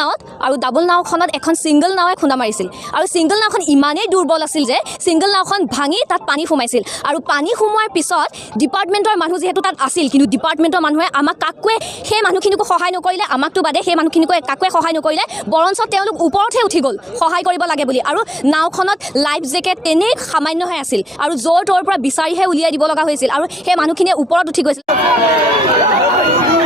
নাৱত আৰু ডাবল নাওখনত এখন ছিংগল নাৱে খুন্দা মাৰিছিল আৰু ছিংগল নাওখন ইমানেই দুৰ্বল আছিল যে ছিংগল নাওখন ভাঙি তাত পানী সোমাইছিল আৰু পানী সোমোৱাৰ পিছত ডিপাৰ্টমেণ্টৰ মানুহ যিহেতু তাত আছিল কিন্তু ডিপাৰ্টমেণ্টৰ মানুহে আমাক কাকোৱে সেই মানুহখিনিকো সহায় নকৰিলে আমাকতো বাদে সেই মানুহখিনিকো কাকোৱে সহায় নকৰিলে বৰঞ্চ তেওঁলোক ওপৰতহে উঠি গ'ল সহায় কৰিব লাগে বুলি আৰু নাওখনত লাইফ জেকেট তেনেই সামান্যহে আছিল আৰু য'ৰ ত'ৰ পৰা বিচাৰিহে উলিয়াই দিব লগা হৈছিল আৰু সেই মানুহখিনিয়ে ওপৰত উঠি গৈছিল